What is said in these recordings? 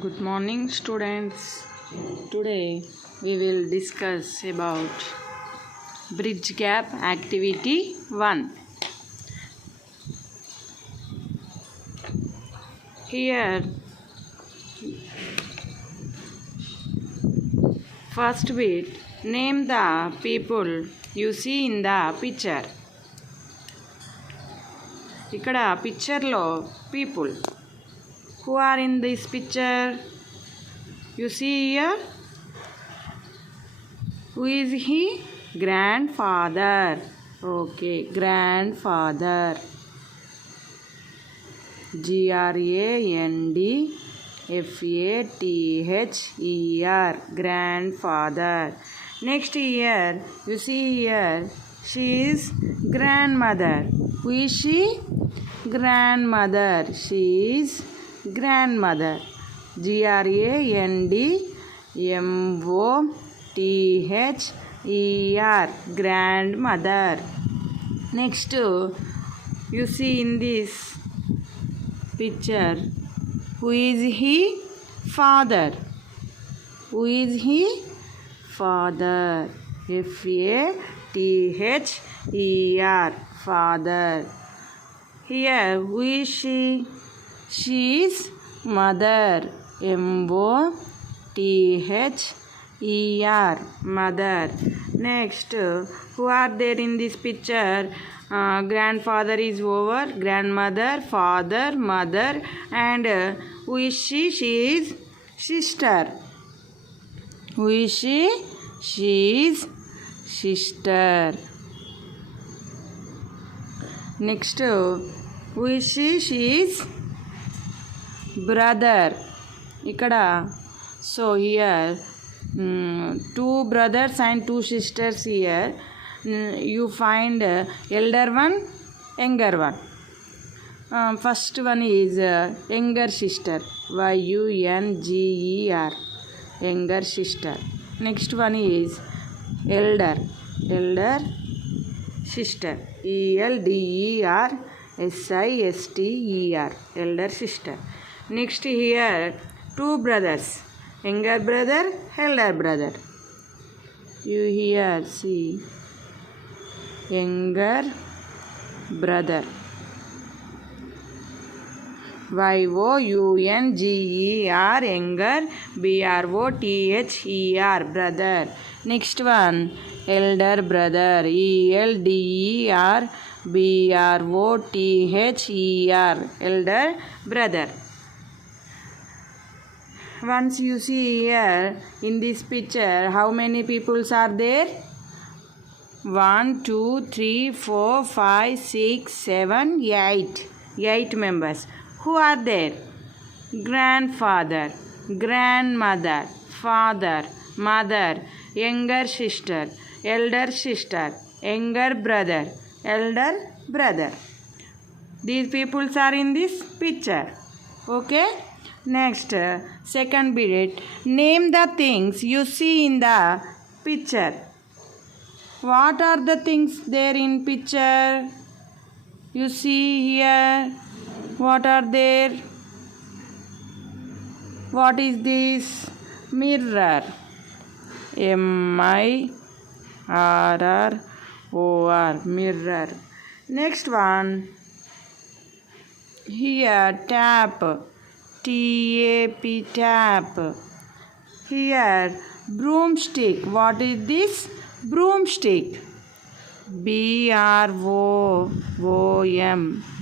Good morning, students. Today we will discuss about bridge gap activity 1. Here first bit, name the people you see in the picture. ఇక్కడ పిక్చర్లో people who are in this picture. You see here, who is he? Grandfather. Okay, grandfather. Grandfather. Grandfather. Next here, you see here, she is grandmother. Who is she? Grandmother. She is grandmother. Grandmother. Grandmother. Next, you see in this picture, who is he? Father. Who is he? Father. Father. Father. Here, who is she? She is mother. Mother. Next, who are there in this picture? Grandfather is over, grandmother, father, mother, and who is she? She is sister. Who is she? She is sister. Next, who is she? She is brother. Ikkada, so here two brothers and two sisters here. You find elder one, younger one. First one is younger sister, Younger, younger sister. Next one is elder sister, Eldersister, elder sister. Next here, two brothers, younger brother, elder brother. You here see younger brother, Younger, younger, brother. Next one, elder brother, elder brother. Once you see here in this picture, how many peoples are there? 1, 2, 3, 4, 5, 6, 7, 8. 8 members. Who are there? Grandfather, grandmother, father, mother, younger sister, elder sister, younger brother, elder brother. These peoples are in this picture. Okay? Next, second bit. Name the things you see in the picture. What are the things there in picture? You see here. What are there? What is this? Mirror. Mirror. Mirror. Next one. Here, tap. Tap. Tap. Here, broomstick. What is this? Broomstick. BROOM.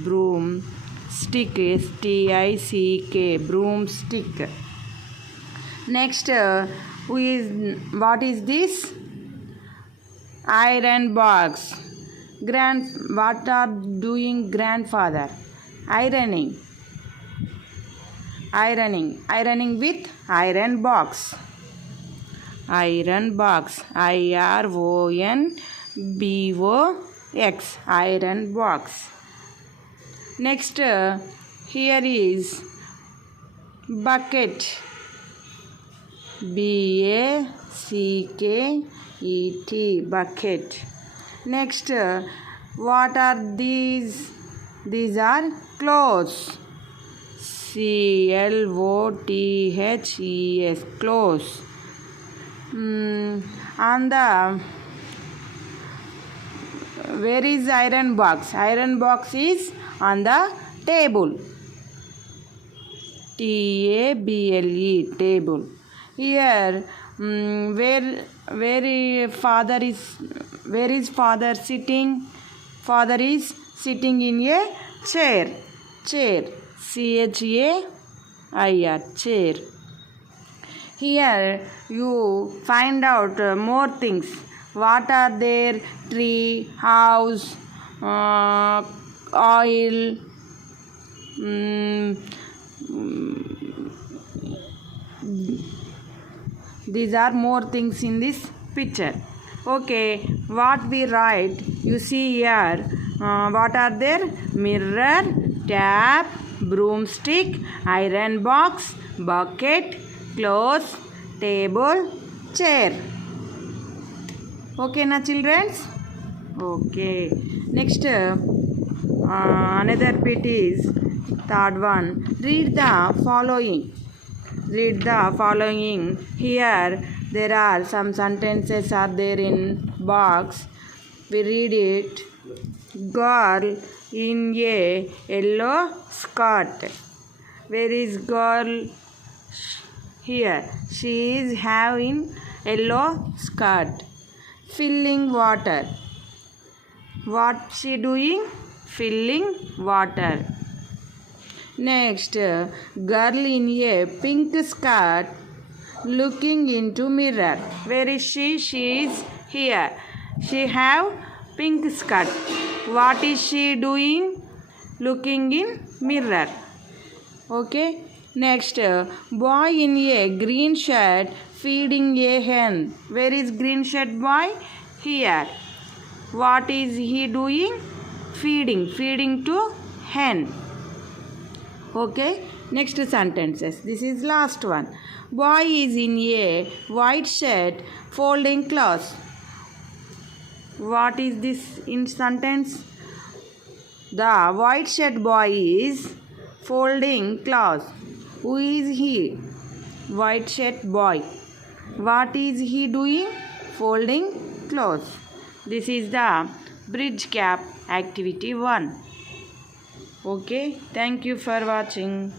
Broom. Stick. STICK. Broomstick. Next, what is this? Iron box. What are doing grandfather? Ironing with iron box. Iron box. IRONBOX. Iron box. Next, here is bucket. BACKET. Bucket. Next, what are these? These are clothes. clothes. Close. On the where is iron box? Iron box is on the table. table. Table. Here, where is father sitting? Father is sitting in a chair. Chair. chair. Chair. Here you find out more things. What are there? Tree, house, oil, these are more things in this picture. Okay, what we write, you see here, what are there? Mirror, tap, broomstick, iron box, bucket, clothes, table, chair. Okay na children? Okay. Next, another bit is third one. Read the following. Here there are some sentences are there in box. We read it. Girl in a yellow skirt. Where is girl? Here. She is having yellow skirt. Filling water. What she doing? Filling water. Next, girl in a pink skirt looking into mirror. Where is she? She is here. She have pink skirt. What is she doing? Looking in mirror. Okay. Next, boy in a green shirt feeding a hen. Where is green shirt boy? Here. What is he doing? Feeding to hen. Okay. Next sentences. This is last one. Boy is in a white shirt folding clothes. What is this in sentence? The white shirt boy is folding clothes. Who is he? White shirt boy. What is he doing? Folding clothes. This is the bridge gap activity 1. Okay, thank you for watching.